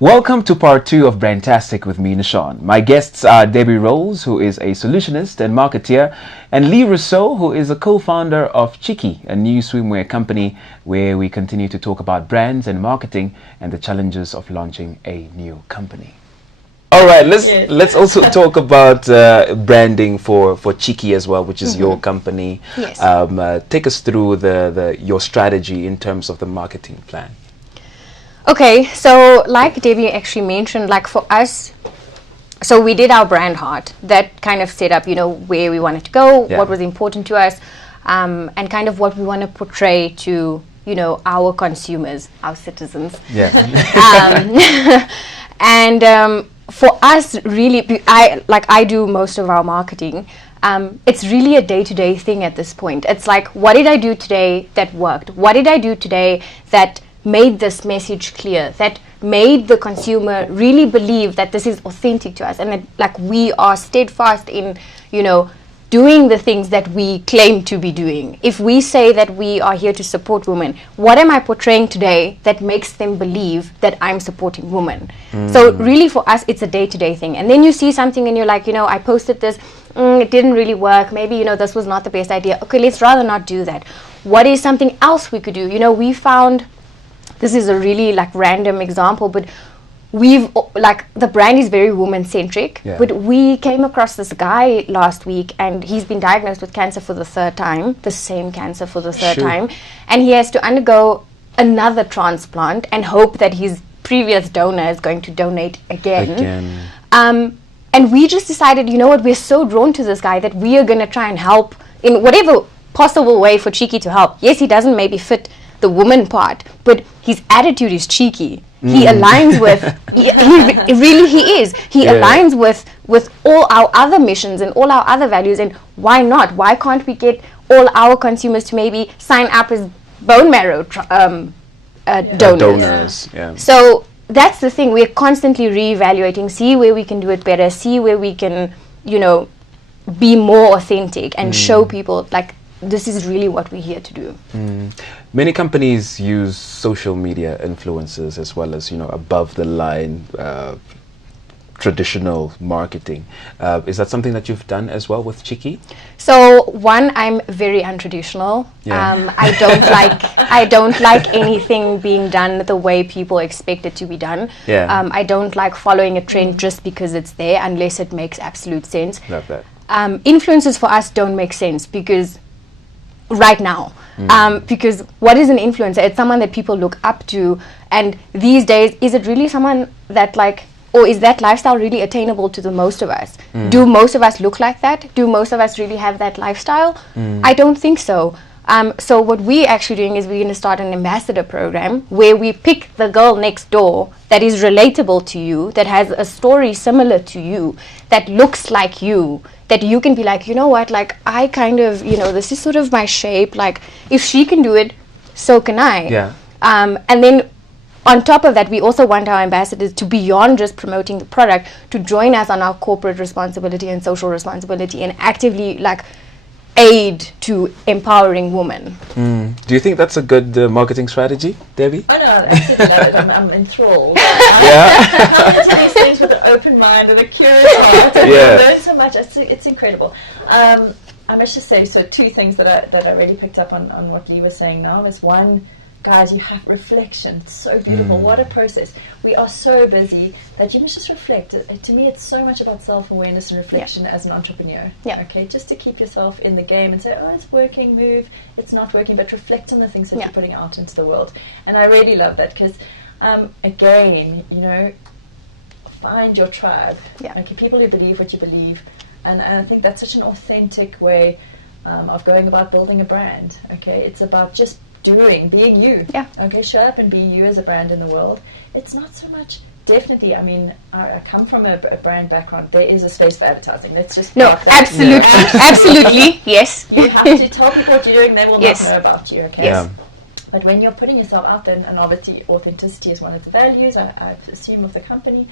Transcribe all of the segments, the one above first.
Welcome to part 2 of Tastic with me, Nashawn. My guests are Debbie Rowles, who is a solutionist and marketeer, and Li Rossouw, who is a co-founder of Cheeky, a new swimwear company where we continue to talk about brands and marketing and the challenges of launching a new company. All right, let's also talk about branding for Cheeky as well, which is your company. Yes. Take us through your strategy in terms of the marketing plan. Okay, so like Debbie actually mentioned, like for us, so we did our brand heart. That kind of set up, where we wanted to go, what was important to us, and kind of what we want to portray to, our consumers, our citizens. Yeah. And for us, really, I do most of our marketing. It's really a day-to-day thing at this point. It's like, what did I do today that worked? What did I do today that made this message clear, that made the consumer really believe that this is authentic to us and that like we are steadfast in, doing the things that we claim to be doing. If we say that we are here to support women, what am I portraying today that makes them believe that I'm supporting women? So really for us, it's a day-to-day thing. And then you see something and you're like, I posted this, it didn't really work. Maybe, this was not the best idea. Okay, let's rather not do that. What is something else we could do? We found, this is a really random example, but we've the brand is very woman centric, but we came across this guy last week and he's been diagnosed with cancer for the third time, the same cancer for the third time, and he has to undergo another transplant and hope that his previous donor is going to donate again. And we just decided, we're so drawn to this guy that we are going to try and help in whatever possible way for Cheeky to help. Yes, he doesn't maybe fit the woman part, but his attitude is cheeky. He aligns with he is. He aligns with all our other missions and all our other values, and why not? Why can't we get all our consumers to maybe sign up as bone marrow donors? So that's the thing. We're constantly reevaluating, see where we can do it better, see where we can, be more authentic and show people this is really what we're here to do. Many companies use social media influencers as well as, above the line traditional marketing. Is that something that you've done as well with Cheeky? So one, I'm very untraditional. I don't like anything being done the way people expect it to be done. I don't like following a trend just because it's there unless it makes absolute sense. Love that. Influencers for us don't make sense because right now, because what is an influencer? It's someone that people look up to, and these days, is it really someone that or is that lifestyle really attainable to the most of us? Do most of us look like that? Do most of us really have that lifestyle? I don't think so. So what we're actually doing is we're going to start an ambassador program where we pick the girl next door that is relatable to you, that has a story similar to you, that looks like you, that you can be like, what, I kind of, this is sort of my shape. If she can do it, so can I. And then on top of that, we also want our ambassadors to, beyond just promoting the product, to join us on our corporate responsibility and social responsibility and actively aid to empowering women. Do you think that's a good marketing strategy, Debbie? Oh no, I think that I'm enthralled. I come into these things with an open mind and a curious heart. I learn so much. It's incredible. I must just say, so two things that I really picked up on what Li was saying now is one, guys, you have reflection. It's so beautiful. What a process. We are so busy that you must just reflect. To me, it's so much about self-awareness and reflection as an entrepreneur. Okay, just to keep yourself in the game and say, oh, it's working, move, it's not working, but reflect on the things that you're putting out into the world. And I really love that because, again, find your tribe. Okay, people who believe what you believe. And I think that's such an authentic way of going about building a brand. Okay, it's about just being you. Okay, show up and be you as a brand in the world. It's not so much, definitely, I come from a brand background. There is a space for advertising. Let's just absolutely. Absolutely, yes. You have to tell people what you're doing, they will not know about you, okay? But when you're putting yourself out there, and obviously authenticity is one of the values, I assume, of the company,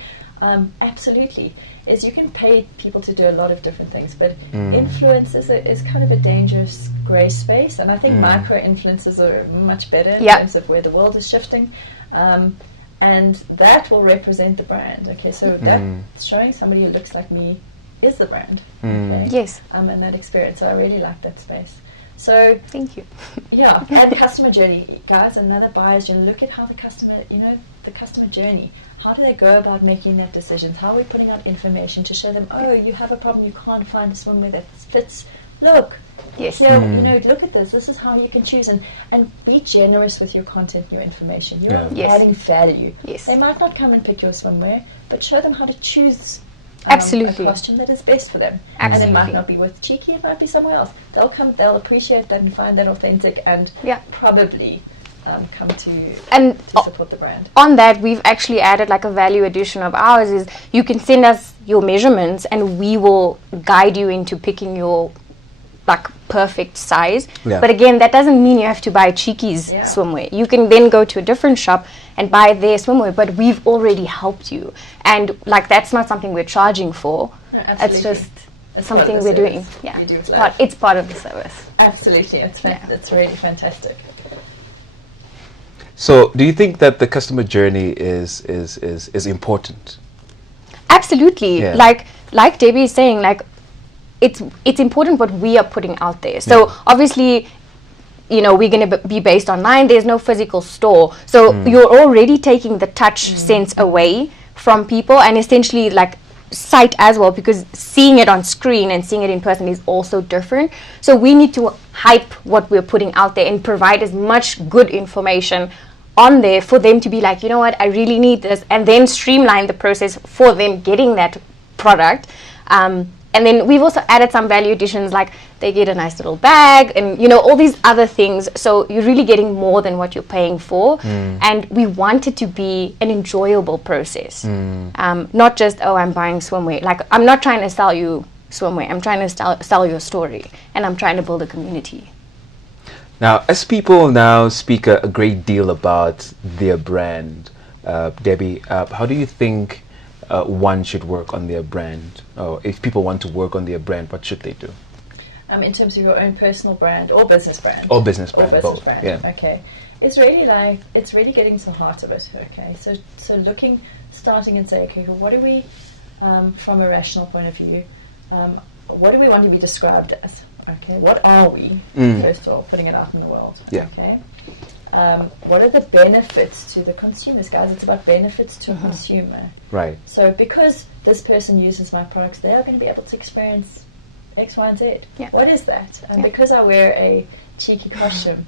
absolutely, is you can pay people to do a lot of different things, but influence is kind of a dangerous grey space, and I think micro influencers are much better in terms of where the world is shifting. and that will represent the brand. Okay, so that showing somebody who looks like me is the brand. Okay? Yes. And that experience. So I really like that space. So Thank you. yeah, and customer journey, guys. Another buyer's journey. Look at how the customer, the customer journey. How do they go about making that decisions? How are we putting out information to show them? Oh, you have a problem. You can't find a swimwear that fits. Look. Yes. Here, look at this. This is how you can choose, and be generous with your content, and your information. You're Yes. adding value. Yes. They might not come and pick your swimwear, but show them how to choose. Absolutely. A costume that is best for them. Absolutely. And it might not be with Cheeky, it might be somewhere else. They'll appreciate that and find that authentic, and probably come to support the brand. On that, we've actually added like a value addition of ours is you can send us your measurements and we will guide you into picking your like perfect size. But again, that doesn't mean you have to buy Cheeky's swimwear. You can then go to a different shop and buy their swimwear, but we've already helped you. And like that's not something we're charging for. No, it's just something we're doing. Yeah. It's part of the service. Absolutely. It's really fantastic. So do you think that the customer journey is important? Absolutely. Like Debbie is saying, like it's important what we are putting out there. So obviously, we're going to be based online. There's no physical store. So you're already taking the touch sense away from people, and essentially like sight as well, because seeing it on screen and seeing it in person is also different. So we need to hype what we're putting out there and provide as much good information on there for them to be like, you know what, I really need this, and then streamline the process for them getting that product. And then we've also added some value additions, like they get a nice little bag and, all these other things. So you're really getting more than what you're paying for. And we want it to be an enjoyable process. Not just, I'm buying swimwear. Like, I'm not trying to sell you swimwear. I'm trying to sell your story. And I'm trying to build a community. Now, as people now speak a great deal about their brand, Debbie, how do you think one should work on their brand? Or if people want to work on their brand, what should they do? In terms of your own personal brand or business brand? Or business brand, both. Yeah. Okay. It's really getting to the heart of it. Okay. So starting and say, okay, well, what do we, from a rational point of view, what do we want to be described as? Okay. What are we? First of all, putting it out in the world. Yeah. Okay. What are the benefits to the consumers, guys? It's about benefits to a consumer. Right. So because this person uses my products, they are going to be able to experience X, Y, and Z. Yeah. What is that? And because I wear a Cheeky costume,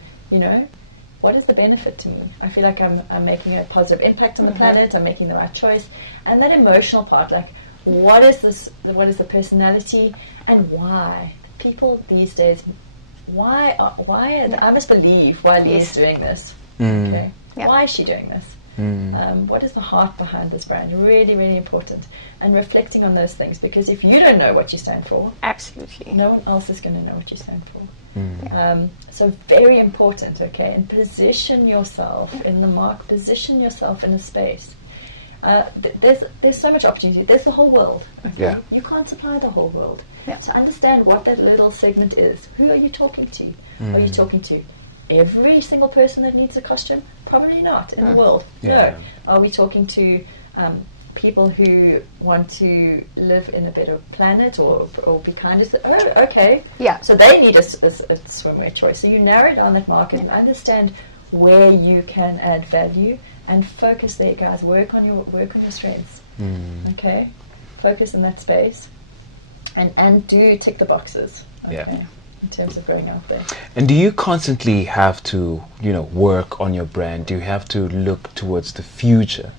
what is the benefit to me? I feel like I'm making a positive impact on the planet. I'm making the right choice. And that emotional part, like, what is this? What is the personality and why? People these days, why I must believe why Li is doing this. Okay, why is she doing this? What is the heart behind this brand? Really, really important. And reflecting on those things, because if you don't know what you stand for, absolutely, no one else is going to know what you stand for. So very important. Okay, and position yourself in the market. Position yourself in a space. There's so much opportunity. There's the whole world. Okay? You can't supply the whole world. So understand what that little segment is. Who are you talking to? Are you talking to every single person that needs a costume? Probably not in the world. No. Are we talking to people who want to live in a better planet or be kind to? Oh, okay. Yeah. So they need a swimwear choice. So you narrow down that market and understand where you can add value and focus there, guys. Work on your strengths. Okay. Focus in that space. And do tick the boxes, okay, in terms of going out there. And do you constantly have to, work on your brand? Do you have to look towards the future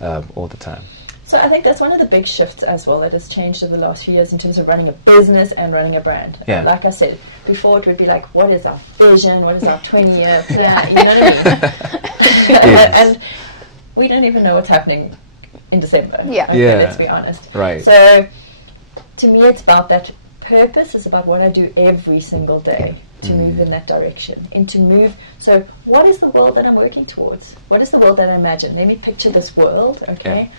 all the time? So I think that's one of the big shifts as well that has changed over the last few years in terms of running a business and running a brand. Like I said, before it would be like, what is our vision? What is our 20-year plan? You know what I mean? And we don't even know what's happening in December. Okay, let's be honest. Right. So to me, it's about that purpose. Is about what I do every single day to move in that direction and to move. So what is the world that I'm working towards? What is the world that I imagine? Let me picture this world, okay?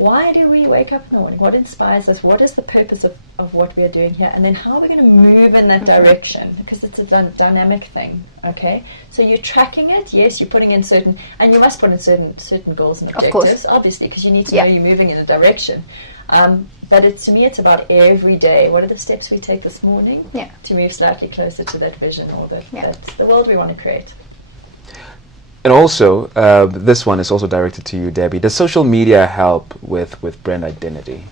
why do we wake up in the morning? What inspires us? What is the purpose of what we are doing here? And then how are we going to move in that direction? Because it's a dynamic thing, okay? So you're tracking it, yes, you're putting in certain, and you must put in certain goals and objectives, obviously, because you need to know you're moving in a direction. But to me, it's about every day. What are the steps we take this morning to move slightly closer to that vision or that's the world we want to create? And also, this one is also directed to you, Debbie. Does social media help with brand identity?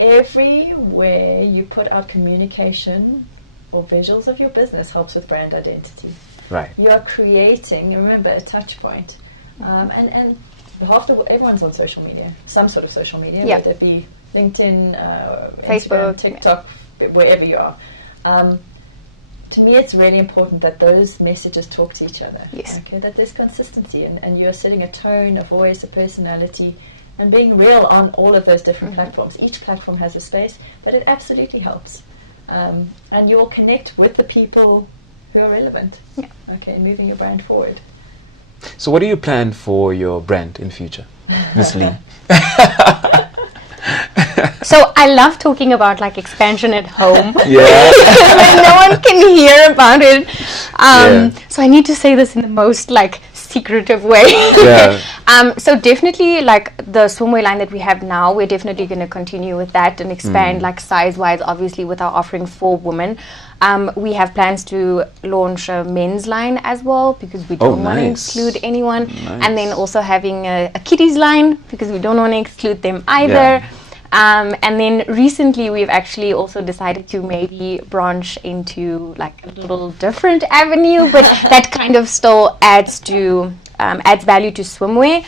Everywhere you put out communication or visuals of your business helps with brand identity. Right. You are creating, remember, a touch point. And everyone's on social media, some sort of social media, whether it be LinkedIn, Facebook, Instagram, TikTok, wherever you are. To me, it's really important that those messages talk to each other. Yes. Okay, that there's consistency and you're setting a tone, a voice, a personality, and being real on all of those different platforms. Each platform has a space, but it absolutely helps. And you will connect with the people who are relevant. Yeah. Okay, moving your brand forward. So what do you plan for your brand in future, Miss Li? So I love talking about like expansion at home. Yeah. When no one can hear about it. So I need to say this in the most like secretive way. Yeah. So definitely like the swimwear line that we have now, we're definitely going to continue with that and expand like size-wise, obviously with our offering for women. We have plans to launch a men's line as well because we don't want to exclude anyone. Nice. And then also having a kiddies line because we don't want to exclude them either. Yeah. And then recently we've actually also decided to maybe branch into like a little different avenue, but that kind of still adds value to swimwear.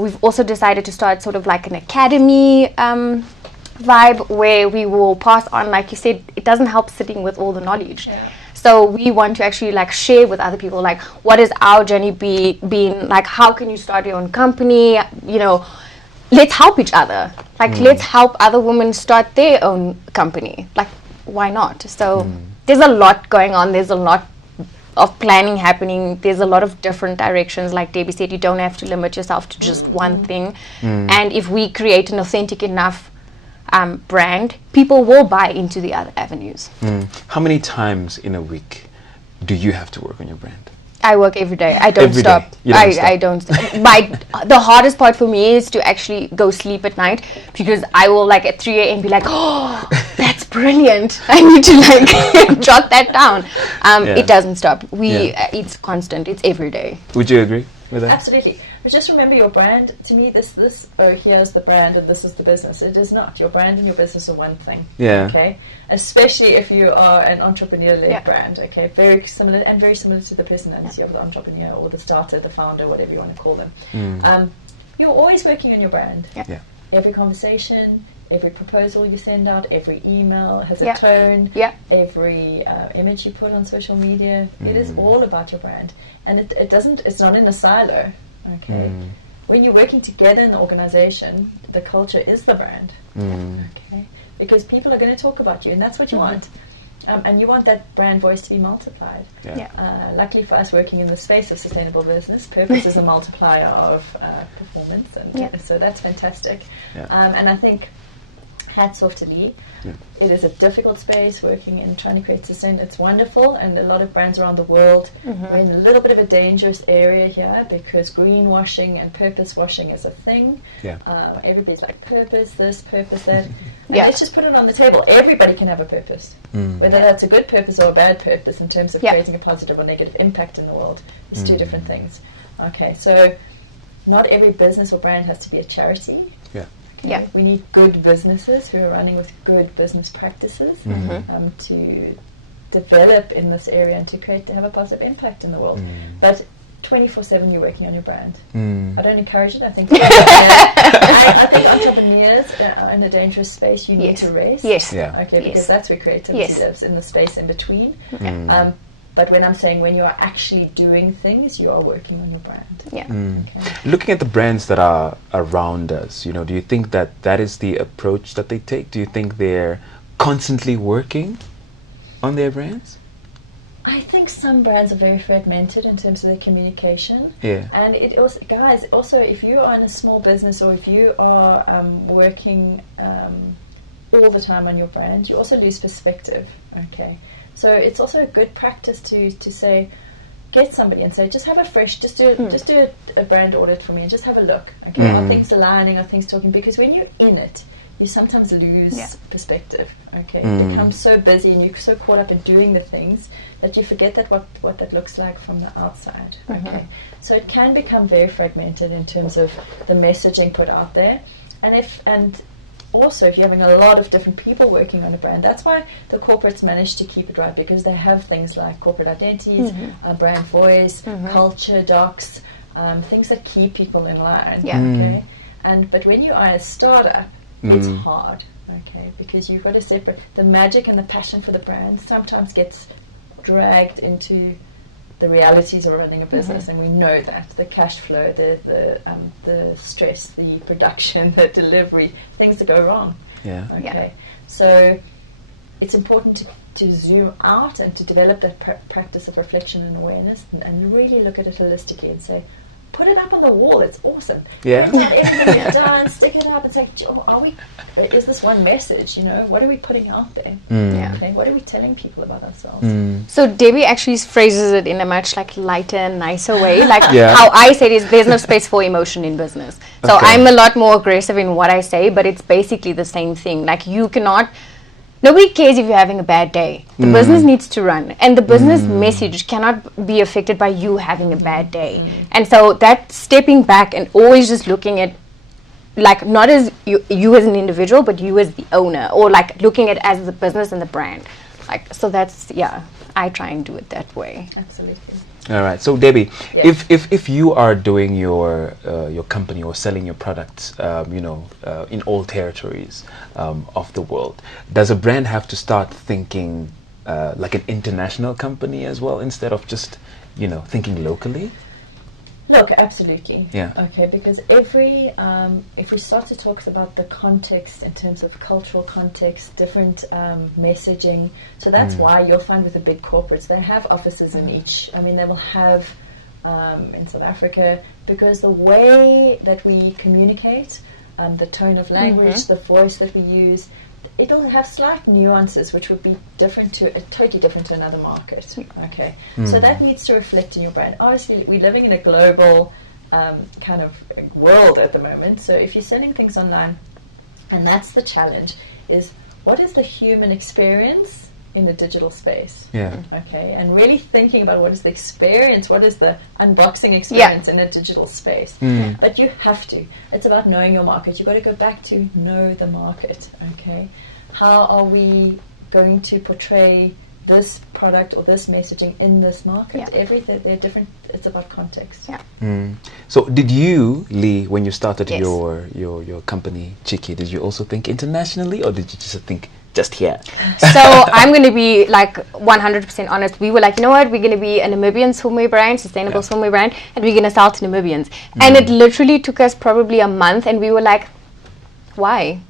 We've also decided to start sort of like an academy vibe where we will pass on, like you said, it doesn't help sitting with all the knowledge. Yeah. So we want to actually like share with other people, like what is our journey been, like how can you start your own company, you know, let's help each other. Like, let's help other women start their own company. Like, why not? So there's a lot going on. There's a lot of planning happening. There's a lot of different directions. Like Debbie said, you don't have to limit yourself to just one thing. And if we create an authentic enough brand, people will buy into the other avenues. How many times in a week do you have to work on your brand? I work every day. I don't stop. I don't stop. The hardest part for me is to actually go sleep at night because I will like at 3 a.m. be like, oh, that's brilliant. I need to like jot that down. It doesn't stop. It's constant. It's every day. Would you agree with that? Absolutely. But just remember your brand, to me, here's the brand and this is the business. It is not. Your brand and your business are one thing. Yeah. Okay? Especially if you are an entrepreneur-led brand, okay? Very similar to the personality of the entrepreneur or the starter, the founder, whatever you want to call them. You're always working on your brand. Yeah. Every conversation, every proposal you send out, every email has a tone. Yeah. Every image you put on social media, it is all about your brand. And it's not in a silo. Okay. When you're working together in the organization, the culture is the brand. Okay. Because people are going to talk about you, and that's what you want. And you want that brand voice to be multiplied. Luckily for us, working in the space of sustainable business, purpose is a multiplier of performance, and so that's fantastic. And I think hats off to Li. It is a difficult space working and trying to create sustain. It's wonderful, and a lot of brands around the world are in a little bit of a dangerous area here because greenwashing and purpose washing is a thing. Everybody's like purpose this, purpose that. Let's just put it on the table. Everybody can have a purpose, whether that's a good purpose or a bad purpose in terms of creating a positive or negative impact in the world. It's two different things. Okay, so not every business or brand has to be a charity. We need good businesses who are running with good business practices to develop in this area and to have a positive impact in the world. But 24/7 you're working on your brand. I don't encourage it. I think I think entrepreneurs are in a dangerous space. You need to rest. Because that's where creativity lives, in the space in between. But when I'm saying when you are actually doing things, you are working on your brand. Looking at the brands that are around us, do you think that is the approach that they take? Do you think they're constantly working on their brands? I think some brands are very fragmented in terms of their communication. Yeah. And it also, guys, also if you are in a small business or if you are working all the time on your brand, you also lose perspective. Okay. So it's also a good practice to say, get somebody and say, just have a fresh, just do a brand audit for me and just have a look. Okay. Are things aligning? Are things talking? Because when you're in it, you sometimes lose perspective. Okay, you become so busy and you're so caught up in doing the things that you forget that what that looks like from the outside. Okay, so it can become very fragmented in terms of the messaging put out there, and also if you're having a lot of different people working on a brand, that's why the corporates manage to keep it right, because they have things like corporate identities, brand voice, culture docs, things that keep people in line. Okay, but when you are a startup, it's hard, okay, because you've got to separate the magic and the passion for the brand. Sometimes gets dragged into the realities of running a business, and we know that the cash flow, the stress, the production, the delivery, things that go wrong. Okay, so it's important to zoom out and to develop that practice of reflection and awareness, and really look at it holistically and say, put it up on the wall. It's awesome. Print out everything you've done, stick it up, and say, is this one message? You know, what are we putting out there? Okay, what are we telling people about ourselves? So Debbie actually phrases it in a much like lighter and nicer way. Like how I say it is, there's no space for emotion in business. So I'm a lot more aggressive in what I say, but it's basically the same thing. Like you cannot. Nobody cares if you're having a bad day. The business needs to run, and the business message cannot be affected by you having a bad day. And so that stepping back and always just looking at, like, not as you as an individual, but you as the owner, or like looking at as the business and the brand. Like, so that's, I try and do it that way. Absolutely. All right. So Debbie, if you are doing your company or selling your products, in all territories of the world, does a brand have to start thinking like an international company as well, instead of just thinking locally? Look, absolutely. Yeah. Okay, because if we start to talk about the context in terms of cultural context, different messaging, so that's why you'll find with the big corporates, they have offices in each. I mean, they will have in South Africa, because the way that we communicate, the tone of language, the voice that we use, it'll have slight nuances which would be totally different to another market. Okay, so that needs to reflect in your brand. Obviously, we're living in a global kind of world at the moment. So if you're selling things online, and that's the challenge, is what is the human experience in the digital space? Okay, and really thinking about what is the experience, what is the unboxing experience in a digital space. But you have to. It's about knowing your market. You've got to go back to know the market. Okay, how are we going to portray this product or this messaging in this market? Everything, they're different. It's about context. So did you, Li, when you started your company Cheeky, did you also think internationally, or did you just think just here? So I'm going to be like 100% honest. We were like, you know what, we're going to be a Namibian swimwear brand, sustainable swimwear brand, and we're going to sell to Namibians. And it literally took us probably a month, and we were like, why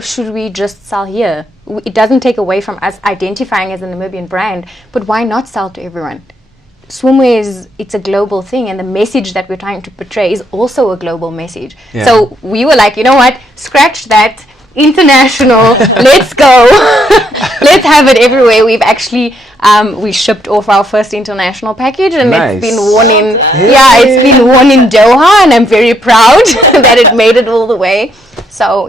should we just sell here? It doesn't take away from us identifying as a Namibian brand, but why not sell to everyone? Swimwear it's a global thing, and the message that we're trying to portray is also a global message. So we were like, you know what, scratch that, international, let's go. Let's have it everywhere. We've actually we shipped off our first international package, and it's been worn in it's been worn in Doha, and I'm very proud that it made it all the way. So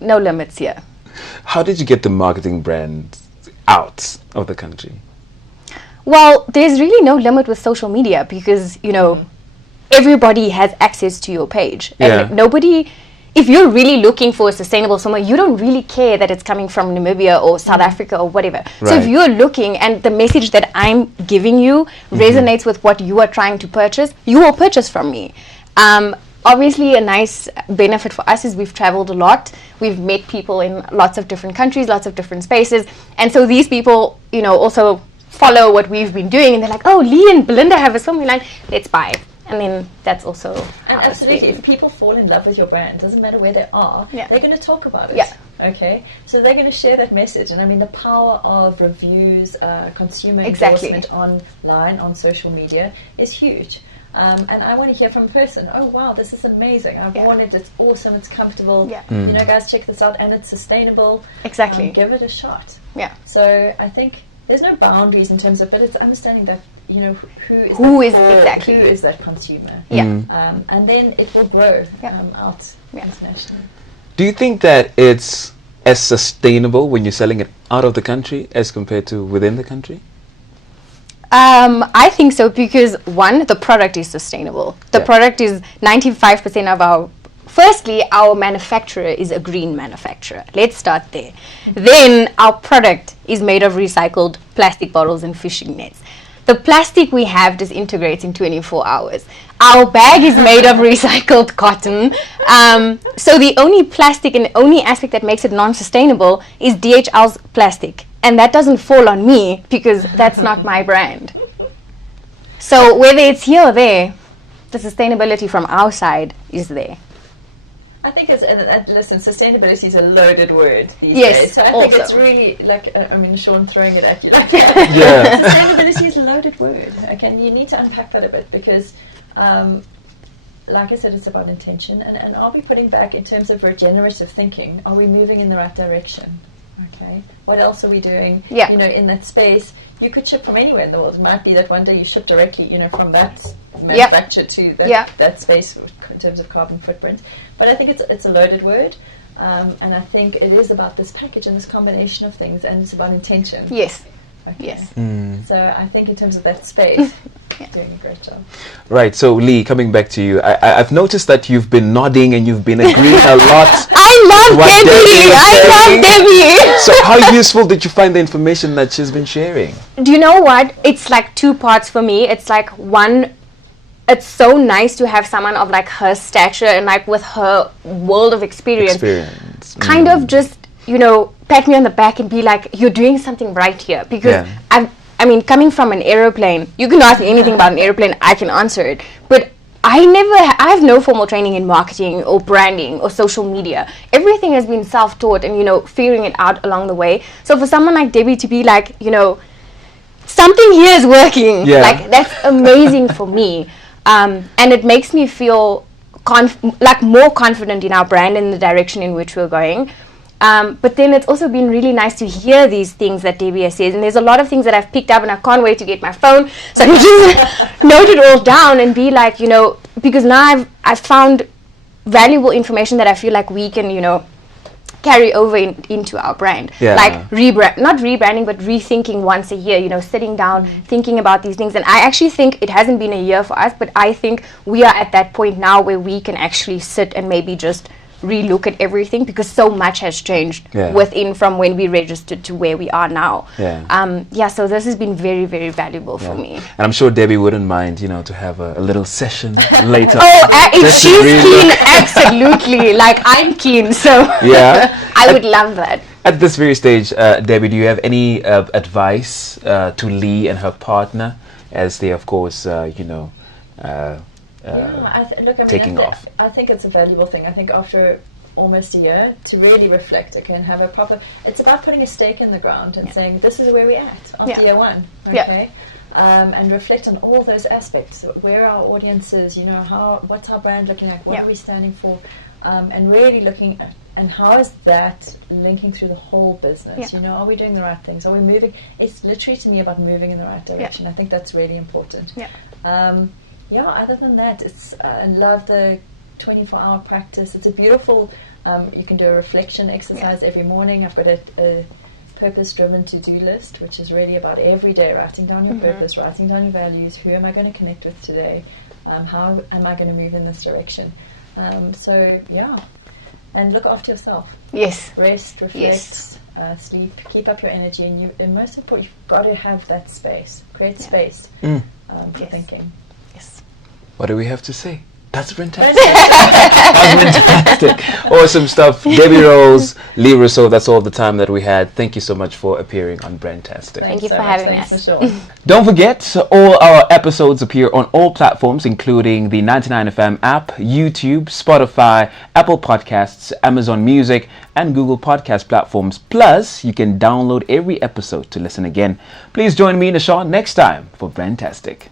no limits here. How did you get the marketing brand out of the country? Well, there's really no limit with social media, because everybody has access to your page, and nobody. If you're really looking for a sustainable swimwear, you don't really care that it's coming from Namibia or South Africa or whatever. So if you're looking and the message that I'm giving you resonates with what you are trying to purchase, you will purchase from me. Obviously, a nice benefit for us is we've traveled a lot. We've met people in lots of different countries, lots of different spaces. And so these people, also follow what we've been doing, and they're like, oh, Li and Belinda have a swimwear line, let's buy. And then that's also And how it's absolutely, been. if people fall in love with your brand, doesn't matter where they are, Yeah. they're going to talk about it. Yeah. Okay, so they're going to share that message. And I mean, the power of reviews, consumer Exactly. endorsement online, on social media is huge. And I want to hear from a person, oh wow, this is amazing. I've Yeah. worn it, it's awesome, it's comfortable. Yeah. You know, guys, check this out, and it's sustainable. Exactly. Give it a shot. Yeah. So I think there's no boundaries in terms of, but it's understanding that, you know, Who is exactly. who is that consumer. Yeah. And then it will grow Yeah. out Yeah. internationally. Do you think that it's as sustainable when you're selling it out of the country as compared to within the country? I think so, because one, the product is sustainable. The Yeah. product is 95% of our. Firstly, our manufacturer is a green manufacturer. Let's start there. Then our product is made of recycled plastic bottles and fishing nets. The plastic we have disintegrates in 24 hours. Our bag is made of recycled cotton. So the only plastic and the only aspect that makes it non-sustainable is DHL's plastic. And that doesn't fall on me because that's not my brand. So whether it's here or there, the sustainability from our side is there. I think listen, sustainability is a loaded word these Yes, days. So I think it's also. really like, I mean, Sean throwing it at you like Yeah. Sustainability is a loaded word. Okay, and you need to unpack that a bit because, like I said, it's about intention. And are we putting back in terms of regenerative thinking? Are we moving in the right direction? Okay. What else are we doing? Yeah. You know, in that space, you could ship from anywhere in the world. It might be that one day you ship directly, you know, from that manufacturer to that, Yeah. that space in terms of carbon footprint. But I think it's a loaded word, and I think it is about this package and this combination of things, and it's about intention. Yes. Okay. Yes. So I think in terms of that space, doing a great job. Right. So Lee, coming back to you, I've noticed that you've been nodding and you've been agreeing a lot. I love What Debbie! Debbie I is love saying. Debbie! So how useful did you find the information that she's been sharing? Do you know what? It's like two parts for me. It's like one, it's so nice to have someone of like her stature and like with her world of experience. Kind of just, you know, pat me on the back and be like, you're doing something right here. Because Yeah. I mean, coming from an aeroplane, you can ask me anything about an aeroplane, I can answer it. But I have no formal training in marketing or branding or social media. Everything has been self-taught and, you know, figuring it out along the way. So for someone like Debbie to be like, you know, something here is working, like that's amazing for me. And it makes me feel like more confident in our brand and the direction in which we're going. But then it's also been really nice to hear these things that Debbie has said. And there's a lot of things that I've picked up and I can't wait to get my phone so I can just note it all down and be like, you know, because now I've found valuable information that I feel like we can, you know, carry over into our brand. Like not rebranding, but rethinking once a year, you know, sitting down, thinking about these things. And I actually think it hasn't been a year for us, but I think we are at that point now where we can actually sit and maybe just relook at everything because so much has changed within from when we registered to where we are now. So this has been very, very valuable for me. And I'm sure Debbie wouldn't mind, you know, to have a little session later. If she's keen, absolutely. Like I'm keen, so I would love that. At this very stage, Debbie, do you have any advice to Lee and her partner as they, of course, you know, taking off? I think it's a valuable thing. I think after almost a year to really reflect, okay, and have a proper. It's about putting a stake in the ground and saying this is where we're at after year one, okay, and reflect on all those aspects. Where our audience is, you know, what's our brand looking like? What are we standing for? And really looking at and how is that linking through the whole business? You know, are we doing the right things? Are we moving? It's literally to me about moving in the right direction. I think that's really important. Other than that, it's I love the 24-hour practice. It's a beautiful, you can do a reflection exercise every morning. I've got a purpose-driven to-do list, which is really about every day writing down your purpose, writing down your values, who am I going to connect with today, how am I going to move in this direction. And look after yourself. Rest, reflect, sleep, keep up your energy, and most important, you've got to have that space. Create space for thinking. What do we have to say? That's fantastic. That's fantastic. Awesome stuff. Debbie Rowles, Li Rossouw, that's all the time that we had. Thank you so much for appearing on Brandtastic. Thank you for having Thanks, us. Nashawn. Don't forget, all our episodes appear on all platforms, including the 99FM app, YouTube, Spotify, Apple Podcasts, Amazon Music, and Google Podcast platforms. Plus, you can download every episode to listen again. Please join me, Nashawn, next time for Brandtastic.